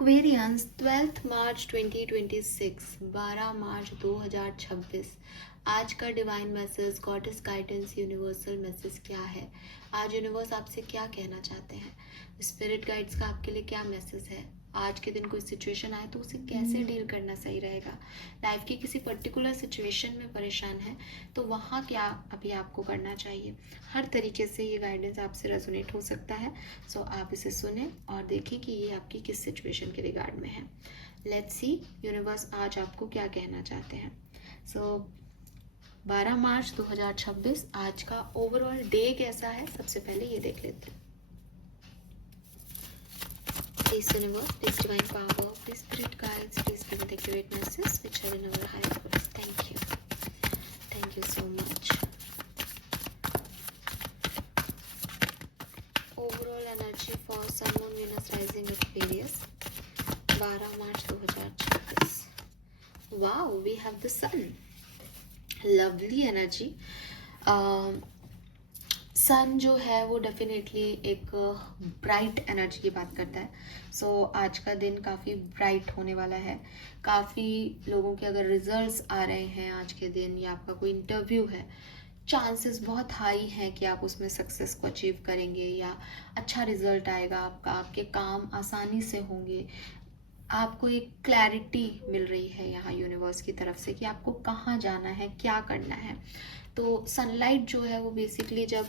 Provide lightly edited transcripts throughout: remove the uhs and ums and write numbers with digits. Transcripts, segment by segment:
Aquarians 12 मार्च 2026, 12 मार्च 2026। आज का divine message, goddess guidance, universal message क्या है? आज यूनिवर्स आपसे क्या कहना चाहते हैं? स्पिरिट गाइड्स का आपके लिए क्या मैसेज है? आज के दिन कोई सिचुएशन आए तो उसे कैसे डील करना सही रहेगा? लाइफ की किसी पर्टिकुलर सिचुएशन में परेशान है तो वहाँ क्या अभी आपको करना चाहिए? हर तरीके से ये गाइडेंस आपसे रेजोनेट हो सकता है। सो आप इसे सुने और देखें कि ये आपकी किस सिचुएशन के रिगार्ड में है। लेट्स सी यूनिवर्स आज आपको क्या कहना चाहते हैं। सो 12 मार्च 2026 आज का ओवरऑल डे कैसा है, सबसे पहले ये देख लेते हैं। Please universe, please divine power, please spirit guides, please give me the accurate message which are in our higher purpose. Thank you. Thank you so much. Overall energy for Sun, Moon, Venus, Rising, Aquarius, 12 March 2026. Wow, we have the Sun. Lovely energy. सन जो है वो definitely एक bright energy की बात करता है। सो आज का दिन काफ़ी ब्राइट होने वाला है। काफ़ी लोगों के अगर रिजल्ट्स आ रहे हैं आज के दिन, या आपका कोई इंटरव्यू है, चांसेस बहुत हाई हैं कि आप उसमें सक्सेस को अचीव करेंगे या अच्छा रिजल्ट आएगा आपका, आपके काम आसानी से होंगे। आपको एक क्लैरिटी मिल रही है यहाँ यूनिवर्स की तरफ से कि आपको कहाँ जाना है, क्या करना है। तो सनलाइट जो है वो बेसिकली जब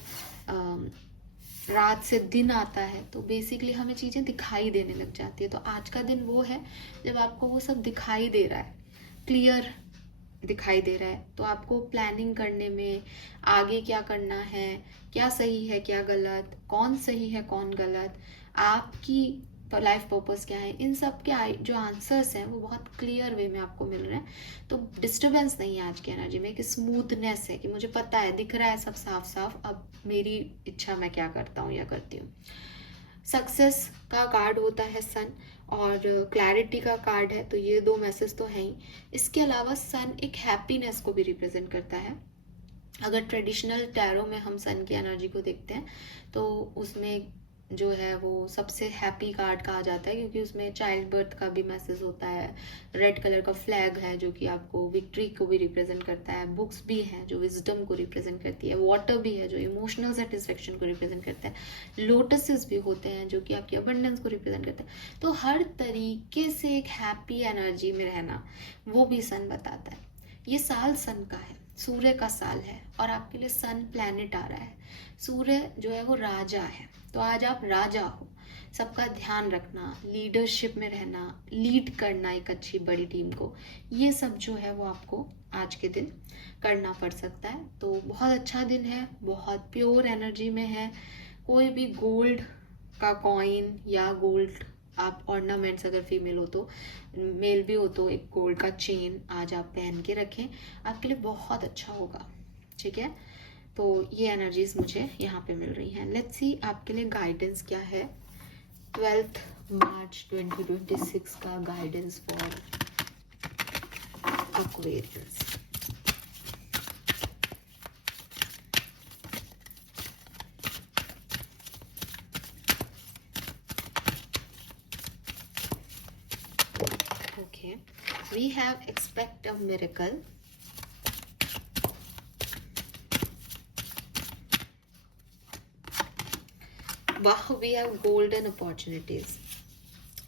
रात से दिन आता है तो बेसिकली हमें चीज़ें दिखाई देने लग जाती है। तो आज का दिन वो है जब आपको वो सब दिखाई दे रहा है, क्लियर दिखाई दे रहा है। तो आपको प्लानिंग करने में, आगे क्या करना है, क्या सही है क्या गलत, कौन सही है कौन गलत, आपकी लाइफ पर्पस क्या है, इन सब के जो आंसर्स हैं वो बहुत क्लियर वे में आपको मिल रहे हैं। तो डिस्टर्बेंस नहीं है आज की एनर्जी में, एक स्मूथनेस है कि मुझे पता है, दिख रहा है सब साफ साफ, अब मेरी इच्छा मैं क्या करता हूँ या करती हूँ। सक्सेस का कार्ड होता है सन, और क्लैरिटी का कार्ड है। तो ये दो मैसेज तो हैं ही। इसके अलावा सन एक हैप्पीनेस को भी रिप्रेजेंट करता है। अगर ट्रेडिशनल टैरो में हम सन की एनर्जी को देखते हैं तो उसमें जो है वो सबसे हैप्पी कार्ड कहा जाता है, क्योंकि उसमें चाइल्ड बर्थ का भी मैसेज होता है। रेड कलर का फ्लैग है जो कि आपको विक्ट्री को भी रिप्रेजेंट करता है। बुक्स भी हैं जो विजडम को रिप्रेजेंट करती है। वाटर भी है जो इमोशनल सेटिस्फेक्शन को रिप्रेजेंट करता है। लोटसेस भी होते हैं जो कि आपकी अबंडेंस को रिप्रेजेंट करते हैं। तो हर तरीके से एक हैप्पी एनर्जी में रहना वो भी सन बताता है। ये साल सन का है, सूर्य का साल है, और आपके लिए सन प्लैनेट आ रहा है। सूर्य जो है वो राजा है, तो आज आप राजा हो। सबका ध्यान रखना, लीडरशिप में रहना, लीड करना एक अच्छी बड़ी टीम को, ये सब जो है वो आपको आज के दिन करना पड़ सकता है। तो बहुत अच्छा दिन है, बहुत प्योर एनर्जी में है। कोई भी गोल्ड का कॉइन या गोल्ड आप ऑर्नामेंट्स, अगर फीमेल हो तो, मेल भी हो तो एक गोल्ड का चेन आज आप पहन के रखें, आपके लिए बहुत अच्छा होगा। ठीक है, तो ये एनर्जीज मुझे यहाँ पे मिल रही हैं। लेट्स सी आपके लिए गाइडेंस क्या है 12 मार्च 2026 का guidance for Aquarians. Okay, we have expect a miracle. वाह, we have golden opportunities.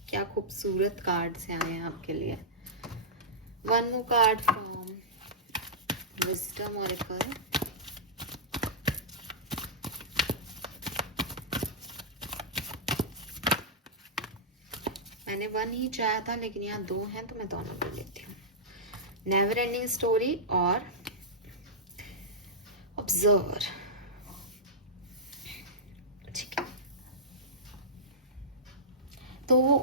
क्या खूबसूरत कार्ड्स आए हैं आपके लिए। One more card from wisdom oracle. मैंने वन ही चाहा था लेकिन यहाँ दो हैं तो मैं दोनों ले लेती हूँ। नेवर एंडिंग स्टोरी और ऑब्जर्वर। ठीक है, तो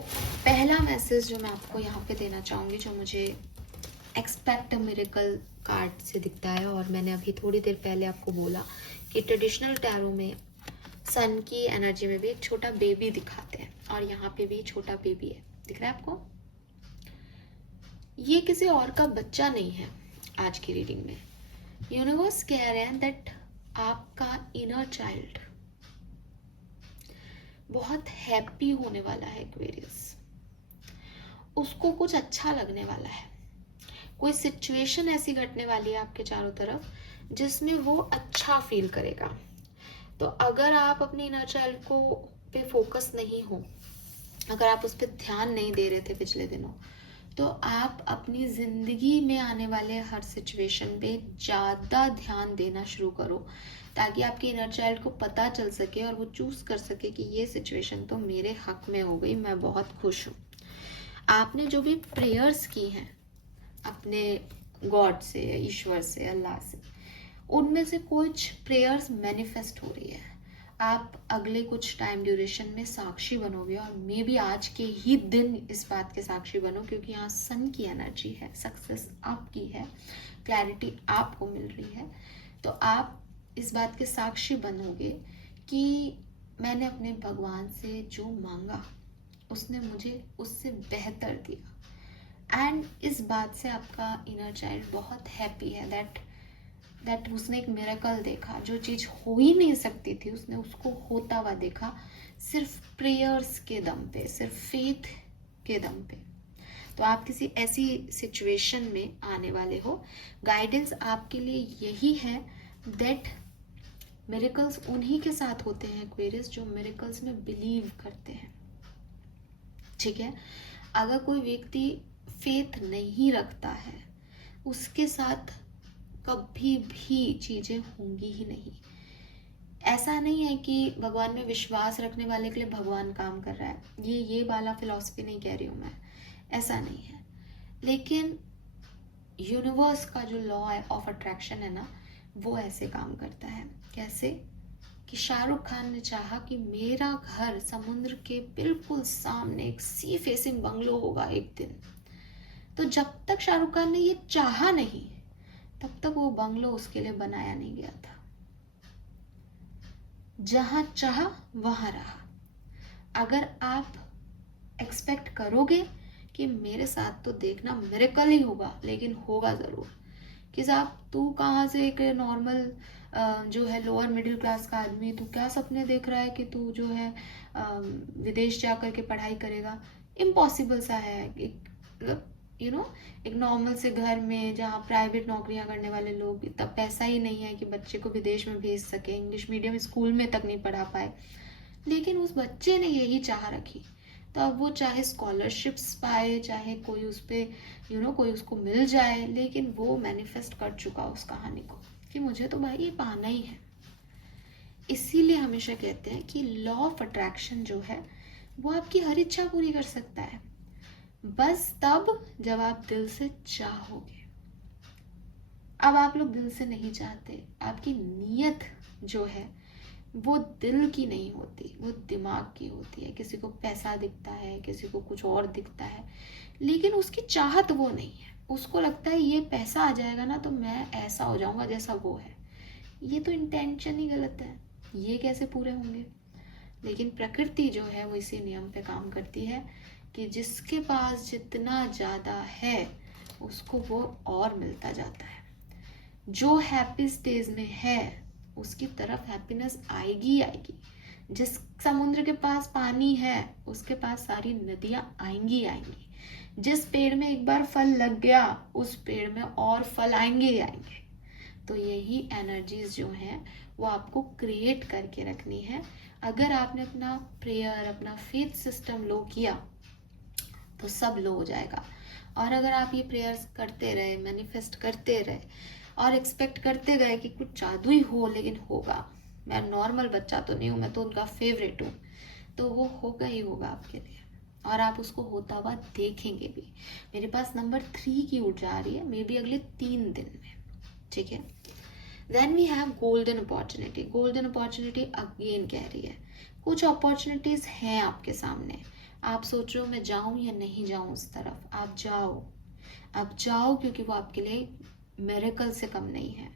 पहला मैसेज जो मैं आपको यहाँ पे देना चाहूँगी, जो मुझे एक्सपेक्ट अ मिरेकल कार्ड से दिखता है, और मैंने अभी थोड़ी देर पहले आपको बोला कि ट्रेडिशनल टैरो में सन की एनर्जी में भी एक छोटा बेबी दिखाते हैं, और यहाँ पे भी छोटा बेबी है, दिख रहा है आपको? ये किसी और का बच्चा नहीं है। आज की रीडिंग में यूनिवर्स कह रहे हैं दैट आपका इनर चाइल्ड बहुत हैप्पी होने वाला है एक्वेरियस। उसको कुछ अच्छा लगने वाला है, कोई सिचुएशन ऐसी घटने वाली है आपके चारों तरफ जिसमें वो अच्छा फील करेगा। तो अगर आप अपने इनर चाइल्ड को पे फोकस नहीं हो, अगर आप उस पर ध्यान नहीं दे रहे थे पिछले दिनों, तो आप अपनी जिंदगी में आने वाले हर सिचुएशन पे ज्यादा ध्यान देना शुरू करो, ताकि आपके इनर चाइल्ड को पता चल सके और वो चूज कर सके कि ये सिचुएशन तो मेरे हक में हो गई, मैं बहुत खुश हूँ। आपने जो भी प्रेयर्स की हैं अपने गॉड से, ईश्वर से, अल्लाह से, उनमें से कुछ प्रेयर्स मैनिफेस्ट हो रही है। आप अगले कुछ टाइम ड्यूरेशन में साक्षी बनोगे, और मे बी आज के ही दिन इस बात के साक्षी बनो, क्योंकि यहाँ सन की एनर्जी है, सक्सेस आपकी है, क्लैरिटी आपको मिल रही है। तो आप इस बात के साक्षी बनोगे कि मैंने अपने भगवान से जो मांगा उसने मुझे उससे बेहतर दिया। एंड इस बात से आपका इनर चाइल्ड बहुत हैप्पी है दैट उसने एक मिरेकल देखा, जो चीज़ हो ही नहीं सकती थी उसने उसको होता हुआ देखा, सिर्फ प्रेयर्स के दम पे, सिर्फ फेथ के दम पे। तो आप किसी ऐसी सिचुएशन में आने वाले हो, गाइडेंस आपके लिए यही है दैट मिरेकल्स उन्हीं के साथ होते हैं एक्वेरियस जो मिरेकल्स में बिलीव करते हैं। ठीक है, अगर कोई व्यक्ति फेथ नहीं रखता है, उसके साथ कभी भी चीजें होंगी ही नहीं। ऐसा नहीं है कि भगवान में विश्वास रखने वाले के लिए भगवान काम कर रहा है, ये वाला फिलॉसफी नहीं कह रही हूं मैं, ऐसा नहीं है। लेकिन यूनिवर्स का जो लॉ ऑफ अट्रैक्शन है ना, वो ऐसे काम करता है। कैसे? कि शाहरुख खान ने चाहा कि मेरा घर समुद्र के बिल्कुल सामने एक सी फेसिंग बंगलो होगा एक दिन। तो जब तक शाहरुख खान ने ये चाहा नहीं, तब तक वो बंगलो उसके लिए बनाया नहीं गया था। जहां चाहा वहां रहा। अगर आप एक्सपेक्ट करोगे कि मेरे साथ तो देखना मिरेकल ही होगा, लेकिन होगा जरूर। कि साहब तू कहाँ से एक नॉर्मल जो है लोअर मिडिल क्लास का आदमी, तू क्या सपने देख रहा है कि तू जो है विदेश जाकर के पढ़ाई करेगा? इम्पॉसिबल सा है। एक एक नॉर्मल से घर में जहाँ प्राइवेट नौकरियां करने वाले लोग, इतना पैसा ही नहीं है कि बच्चे को विदेश में भेज सके, इंग्लिश मीडियम स्कूल में तक नहीं पढ़ा पाए। लेकिन उस बच्चे ने यही चाह रखी, तो अब वो चाहे स्कॉलरशिप्स पाए, चाहे कोई उस पर कोई उसको मिल जाए, लेकिन वो मैनिफेस्ट कर चुका उस कहानी को कि मुझे तो भाई ये पाना ही है। इसीलिए हमेशा कहते हैं कि लॉ ऑफ अट्रैक्शन जो है वो आपकी हर इच्छा पूरी कर सकता है, बस तब जब आप दिल से चाहोगे। अब आप लोग दिल से नहीं चाहते, आपकी नीयत जो है वो दिल की नहीं होती, वो दिमाग की होती है। किसी को पैसा दिखता है, किसी को कुछ और दिखता है, लेकिन उसकी चाहत वो नहीं है। उसको लगता है ये पैसा आ जाएगा ना तो मैं ऐसा हो जाऊंगा जैसा वो है। ये तो इंटेंशन ही गलत है, ये कैसे पूरे होंगे? लेकिन प्रकृति जो है वो इसी नियम पे काम करती है कि जिसके पास जितना ज्यादा है उसको वो और मिलता जाता है। जो हैप्पी स्टेज में है उसकी तरफ हैप्पीनेस आएगी ही आएगी। जिस समुद्र के पास पानी है उसके पास सारी नदियां आएंगी आएंगी। जिस पेड़ में एक बार फल लग गया उस पेड़ में और फल आएंगे ही आएंगे। तो यही एनर्जीज जो हैं वो आपको क्रिएट करके रखनी है। अगर आपने अपना प्रेयर, अपना फेथ सिस्टम लो किया तो सब लो हो जाएगा। और अगर आप ये प्रेयर्स करते रहे, मैनिफेस्ट करते रहे और एक्सपेक्ट करते गए कि कुछ जादू ही हो, लेकिन होगा, मैं नॉर्मल बच्चा तो नहीं हूँ, मैं तो उनका फेवरेट हूँ, तो वो होगा ही होगा आपके लिए, और आप उसको होता हुआ देखेंगे भी। मेरे पास नंबर 3 की ऊर्जा आ रही है, मे बी अगले 3 दिन में। ठीक है, then we have golden opportunity. Golden opportunity again कह रही है कुछ अपॉर्चुनिटीज हैं आपके सामने, आप सोच रहे हो मैं जाऊं या नहीं जाऊं उस तरफ। आप जाओ, क्योंकि वो आपके लिए मिरेकल से कम नहीं है।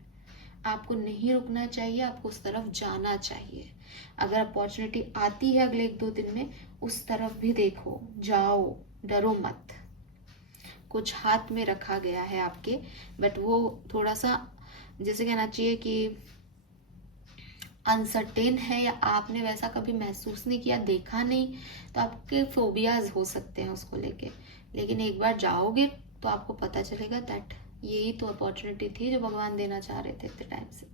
आपको नहीं रुकना चाहिए, आपको उस तरफ जाना चाहिए। अगर अपॉर्चुनिटी आती है अगले 1-2 दिन में, उस तरफ भी देखो, जाओ, डरो मत। कुछ हाथ में रखा गया है आपके, बट वो थोड़ा सा जैसे कहना चाहिए कि अनसर्टेन है या आपने वैसा कभी महसूस नहीं किया, देखा नहीं, तो आपके फोबियाज हो सकते हैं उसको लेके। लेकिन एक बार जाओगे तो आपको पता चलेगा दैट यही तो अपॉर्चुनिटी थी जो भगवान देना चाह रहे थे इतने टाइम से।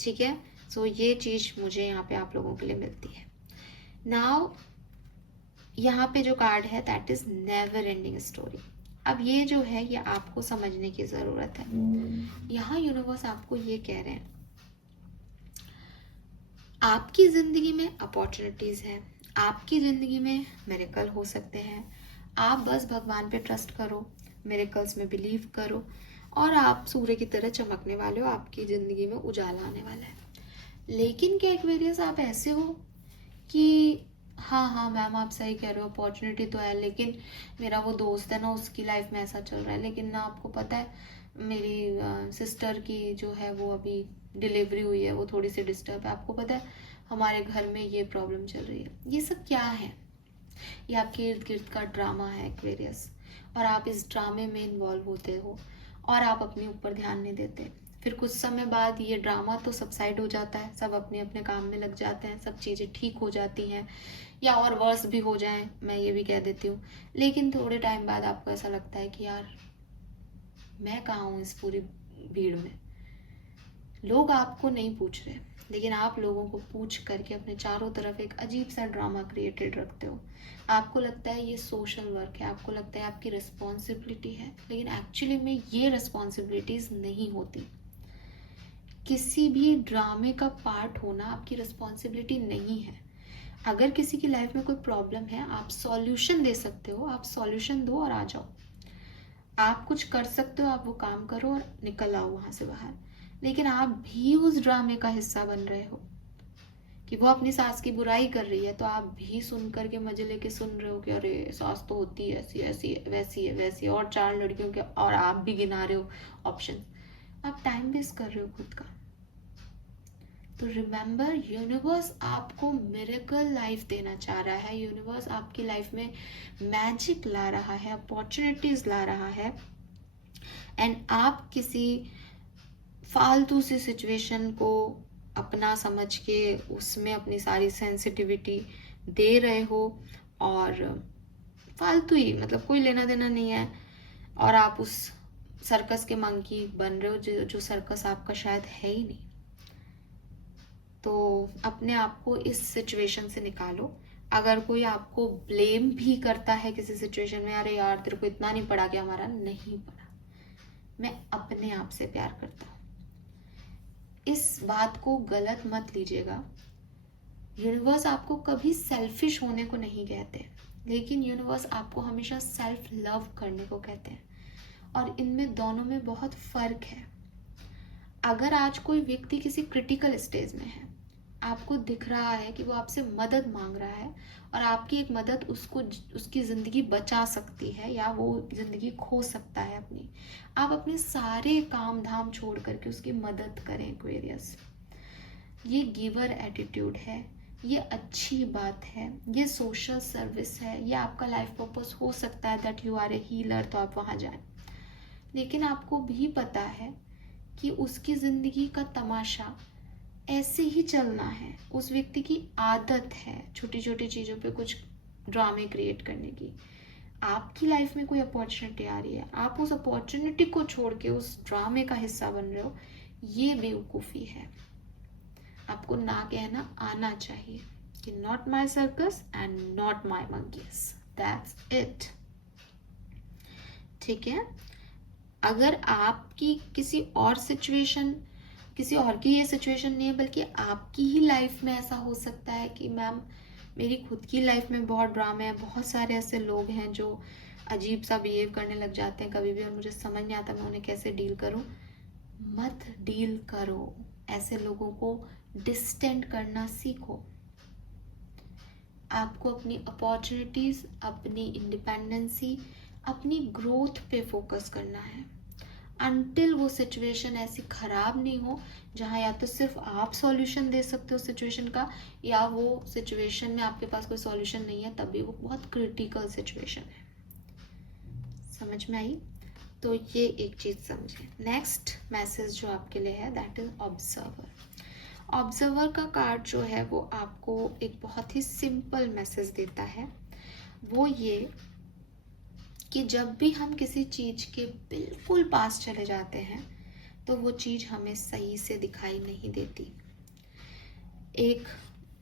ठीक है, सो ये चीज़ मुझे यहाँ पे आप लोगों के लिए मिलती है। नाउ यहाँ पे जो कार्ड है that is never ending story. अब ये जो है ये आपको समझने की ज़रूरत है। यहाँ यूनिवर्स आपको ये कह रहे हैं, आपकी ज़िंदगी में अपॉर्चुनिटीज़ हैं, आपकी ज़िंदगी में मिरेकल हो सकते हैं। आप बस भगवान पे ट्रस्ट करो, मिरेकल्स में बिलीव करो, और आप सूर्य की तरह चमकने वाले हो, आपकी ज़िंदगी में उजाला आने वाला है। लेकिन क्या एक्वेरियस आप ऐसे हो कि हाँ हाँ मैम आप सही कह रहे हो, अपॉर्चुनिटी तो है, लेकिन मेरा वो दोस्त है ना उसकी लाइफ में ऐसा चल रहा है, लेकिन ना आपको पता है मेरी सिस्टर की जो है वो अभी डिलीवरी हुई है, वो थोड़ी सी डिस्टर्ब है, आपको पता है हमारे घर में ये प्रॉब्लम चल रही है। ये सब क्या है? ये आपके इर्द गिर्द का ड्रामा है एक्वेरियस, और आप इस ड्रामे में इन्वॉल्व होते हो और आप अपने ऊपर ध्यान नहीं देते। फिर कुछ समय बाद ये ड्रामा तो सबसाइड हो जाता है, सब अपने अपने काम में लग जाते हैं, सब चीज़ें ठीक हो जाती हैं या और वर्स भी हो जाएं, मैं ये भी कह देती हूँ। लेकिन थोड़े टाइम बाद आपको ऐसा लगता है कि यार मैं कहाँ हूँ इस पूरी भीड़ में। लोग आपको नहीं पूछ रहे, लेकिन आप लोगों को पूछ करके अपने चारों तरफ एक अजीब सा ड्रामा क्रिएटेड रखते हो। आपको लगता है ये सोशल वर्क है, आपको लगता है आपकी रिस्पॉन्सिबिलिटी है, लेकिन एक्चुअली में ये रिस्पॉन्सिबिलिटीज नहीं होती। किसी भी ड्रामे का पार्ट होना आपकी रिस्पॉन्सिबिलिटी नहीं है। अगर किसी की लाइफ में कोई प्रॉब्लम है, आप सॉल्यूशन दे सकते हो, आप सॉल्यूशन दो और आ जाओ। आप कुछ कर सकते हो, आप वो काम करो और निकल आओ वहां से बाहर। लेकिन आप भी उस ड्रामे का हिस्सा बन रहे हो कि वो अपनी सास की बुराई कर रही है, तो आप भी सुन करके मजे लेके सुन रहे हो कि अरे सास तो होती है ऐसी, ऐसी वैसी है वैसी है, और 4 लड़कियों के, और आप भी गिना रहे हो ऑप्शन। आप टाइम वेस्ट कर रहे हो खुद का। तो रिमेंबर, यूनिवर्स आपको मिरेकल लाइफ देना चाह रहा है, यूनिवर्स आपकी लाइफ में मैजिक ला रहा है, अपॉर्चुनिटीज ला रहा है, एंड आप किसी फालतू सी सिचुएशन को अपना समझ के उसमें अपनी सारी सेंसिटिविटी दे रहे हो, और फालतू ही, मतलब कोई लेना देना नहीं है, और आप उस सर्कस के मंकी बन रहे हो जो सर्कस आपका शायद है ही नहीं। तो अपने आप को इस सिचुएशन से निकालो। अगर कोई आपको ब्लेम भी करता है किसी सिचुएशन में, अरे यार तेरे को इतना नहीं पड़ा, क्या हमारा नहीं पड़ा, मैं अपने आप से प्यार करता हूँ। इस बात को गलत मत लीजिएगा। यूनिवर्स आपको कभी सेल्फिश होने को नहीं कहते, लेकिन यूनिवर्स आपको हमेशा सेल्फ लव करने को कहते हैं, और इनमें दोनों में बहुत फर्क है। अगर आज कोई व्यक्ति किसी क्रिटिकल स्टेज में है, आपको दिख रहा है कि वो आपसे मदद मांग रहा है, और आपकी एक मदद उसको उसकी ज़िंदगी बचा सकती है या वो ज़िंदगी खो सकता है अपनी, आप अपने सारे काम धाम छोड़ करके उसकी मदद करें एक्वेरियस। ये गिवर एटीट्यूड है, ये अच्छी बात है, ये सोशल सर्विस है, ये आपका लाइफ पर्पस हो सकता है that you are a healer, तो आप वहाँ जाएं। लेकिन आपको भी पता है कि उसकी ज़िंदगी का तमाशा ऐसे ही चलना है, उस व्यक्ति की आदत है छोटी छोटी चीज़ों पे कुछ ड्रामे क्रिएट करने की। आपकी लाइफ में कोई अपॉर्चुनिटी आ रही है, आप उस अपॉर्चुनिटी को छोड़ के उस ड्रामे का हिस्सा बन रहे हो, ये बेवकूफ़ी है। आपको ना कहना आना चाहिए कि not my circus and not my monkeys, that's it. ठीक है, अगर आपकी किसी और की ये सिचुएशन नहीं है, बल्कि आपकी ही लाइफ में ऐसा हो सकता है कि मैम मेरी खुद की लाइफ में बहुत ड्रामे हैं, बहुत सारे ऐसे लोग हैं जो अजीब सा बिहेव करने लग जाते हैं कभी भी, और मुझे समझ नहीं आता मैं उन्हें कैसे डील करूं। मत डील करो, ऐसे लोगों को डिस्टेंट करना सीखो। आपको अपनी अपॉर्चुनिटीज, अपनी इंडिपेंडेंसी, अपनी ग्रोथ पे फोकस करना है, अनटिल वो सिचुएशन ऐसी खराब नहीं हो जहाँ या तो सिर्फ आप सॉल्यूशन दे सकते हो सिचुएशन का, या वो सिचुएशन में आपके पास कोई सॉल्यूशन नहीं है, तभी वो बहुत क्रिटिकल सिचुएशन है। समझ में आई? तो ये एक चीज़ समझे। नेक्स्ट मैसेज जो आपके लिए है दैट इज ऑब्जर्वर। ऑब्जर्वर का कार्ड जो है वो आपको एक बहुत ही सिंपल मैसेज देता है, वो ये कि जब भी हम किसी चीज़ के बिल्कुल पास चले जाते हैं तो वो चीज़ हमें सही से दिखाई नहीं देती। एक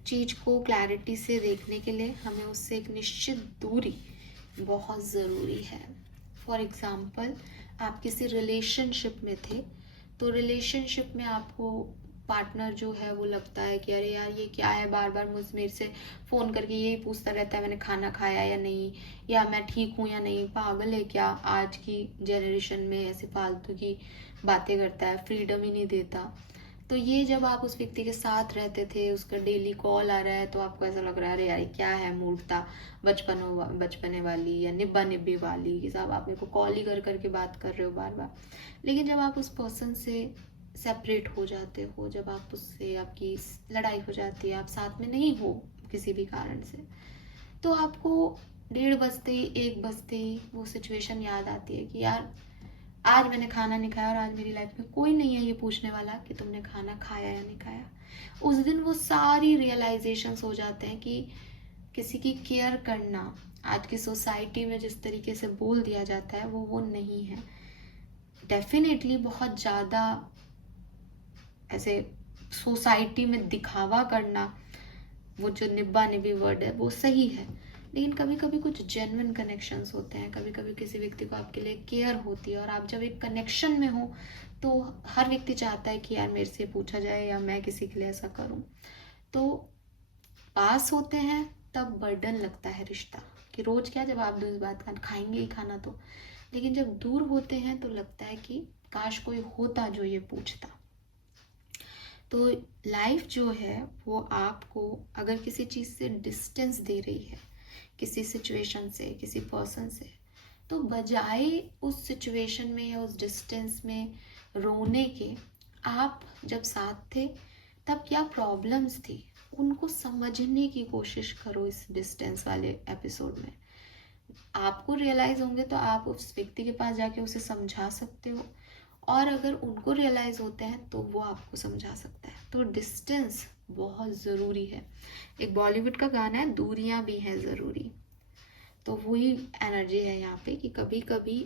चीज़ को क्लैरिटी से देखने के लिए हमें उससे एक निश्चित दूरी बहुत ज़रूरी है। फॉर एग्ज़ाम्पल, आप किसी रिलेशनशिप में थे, तो रिलेशनशिप में आपको पार्टनर जो है वो लगता है कि अरे यार ये क्या है, बार बार मेरे से फ़ोन करके यही पूछता रहता है मैंने खाना खाया या नहीं, या मैं ठीक हूँ या नहीं, पागल है क्या, आज की जनरेशन में ऐसे फालतू की बातें करता है, फ्रीडम ही नहीं देता। तो ये जब आप उस व्यक्ति के साथ रहते थे, उसका डेली कॉल आ रहा है, तो आपको ऐसा लग रहा है अरे यार क्या है, मूर्खता बचपने वाली या निब्बा निब्बी वाली कि साहब आप मेरे को कॉल ही कर करके बात कर रहे हो बार बार। लेकिन जब आप उस पर्सन से सेपरेट हो जाते हो, जब आप उससे आपकी लड़ाई हो जाती है, आप साथ में नहीं हो किसी भी कारण से, तो आपको 1:30 बजते ही 1 बजते ही वो सिचुएशन याद आती है कि यार आज मैंने खाना नहीं खाया और आज मेरी लाइफ में कोई नहीं है ये पूछने वाला कि तुमने खाना खाया या नहीं खाया। उस दिन वो सारी रियलाइजेशंस हो जाते हैं कि किसी की केयर करना आज की सोसाइटी में जिस तरीके से बोल दिया जाता है वो नहीं है। डेफिनेटली बहुत ज़्यादा ऐसे सोसाइटी में दिखावा करना, वो जो निब्बा निब्बी वर्ड है वो सही है, लेकिन कभी कभी कुछ जेन्युइन कनेक्शंस होते हैं, कभी कभी किसी व्यक्ति को आपके लिए केयर होती है, और आप जब एक कनेक्शन में हो तो हर व्यक्ति चाहता है कि यार मेरे से पूछा जाए या मैं किसी के लिए ऐसा करूं। तो पास होते हैं तब बर्डन लगता है रिश्ता कि रोज क्या, जब आप 2 बात खाएंगे ही खाना तो, लेकिन जब दूर होते हैं तो लगता है कि काश कोई होता जो ये पूछता। तो लाइफ जो है वो आपको अगर किसी चीज़ से डिस्टेंस दे रही है, किसी सिचुएशन से, किसी पर्सन से, तो बजाय उस सिचुएशन में या उस डिस्टेंस में रोने के, आप जब साथ थे तब क्या प्रॉब्लम्स थी उनको समझने की कोशिश करो। इस डिस्टेंस वाले एपिसोड में आपको रियलाइज होंगे तो आप उस व्यक्ति के पास जाके उसे समझा सकते हो, और अगर उनको रियलाइज होते हैं तो वो आपको समझा सकता है। तो डिस्टेंस बहुत ज़रूरी है। एक बॉलीवुड का गाना है, दूरियां भी हैं ज़रूरी, तो वही एनर्जी है यहाँ पे कि कभी कभी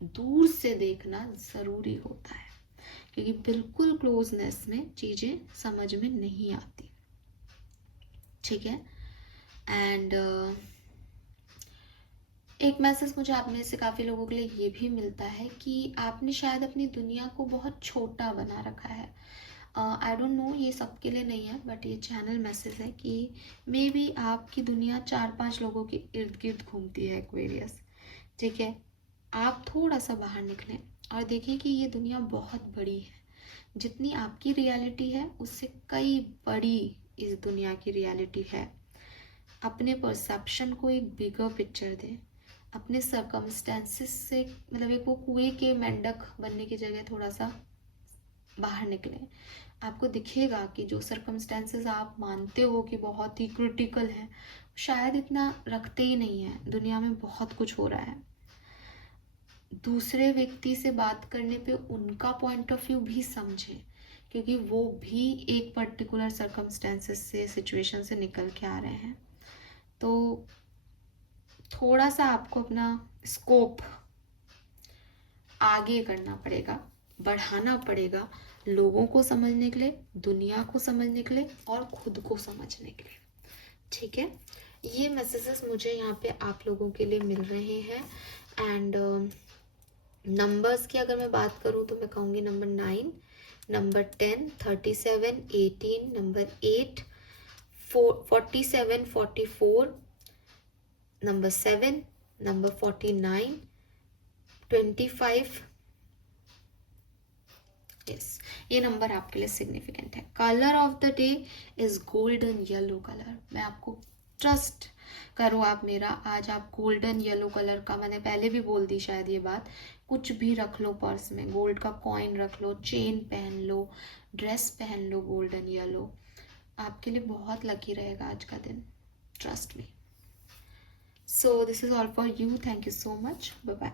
दूर से देखना ज़रूरी होता है, क्योंकि बिल्कुल क्लोजनेस में चीज़ें समझ में नहीं आती। ठीक है। एंड एक मैसेज मुझे आप में से काफ़ी लोगों के लिए ये भी मिलता है कि आपने शायद अपनी दुनिया को बहुत छोटा बना रखा है। आई डोंट नो, ये सबके लिए नहीं है, बट ये चैनल मैसेज है कि मे बी आपकी दुनिया 4-5 लोगों के इर्द गिर्द घूमती है, एक्वेरियस। ठीक है, आप थोड़ा सा बाहर निकलें और देखें कि ये दुनिया बहुत बड़ी है। जितनी आपकी रियलिटी है उससे कई बड़ी इस दुनिया की रियलिटी है। अपने परसेप्शन को एक बिगर पिक्चर दें, अपने सर्कमस्टेंसेस से, मतलब एक वो कुएं के मेंढक बनने की जगह थोड़ा सा बाहर निकलें। आपको दिखेगा कि जो सर्कमस्टेंसेस आप मानते हो कि बहुत ही क्रिटिकल है, शायद इतना रखते ही नहीं है, दुनिया में बहुत कुछ हो रहा है। दूसरे व्यक्ति से बात करने पे उनका पॉइंट ऑफ व्यू भी समझें, क्योंकि वो भी एक पर्टिकुलर सर्कमस्टेंसेस से, सिचुएशन से निकल के आ रहे हैं। तो थोड़ा सा आपको अपना स्कोप आगे करना पड़ेगा, बढ़ाना पड़ेगा, लोगों को समझने के लिए, दुनिया को समझने के लिए और खुद को समझने के लिए। ठीक है, ये मैसेजेस मुझे यहाँ पे आप लोगों के लिए मिल रहे हैं। एंड नंबर्स की अगर मैं बात करूँ तो मैं कहूँगी number 9, number 10, 37, 18, number 8, 47, 44, number 7, number 49, 25। Yes, ये नंबर आपके लिए सिग्निफिकेंट है। Colour of the day is golden yellow colour. मैं आपको ट्रस्ट करो आप मेरा, आज आप गोल्डन येलो कलर का, मैंने पहले भी बोल दी शायद ये बात, कुछ भी रख लो पर्स में, गोल्ड का कॉइन रख लो, चेन पहन लो, ड्रेस पहन लो गोल्डन येलो, आपके लिए बहुत लकी रहेगा आज का दिन, trust me. So this is all for you, thank you so much, bye bye.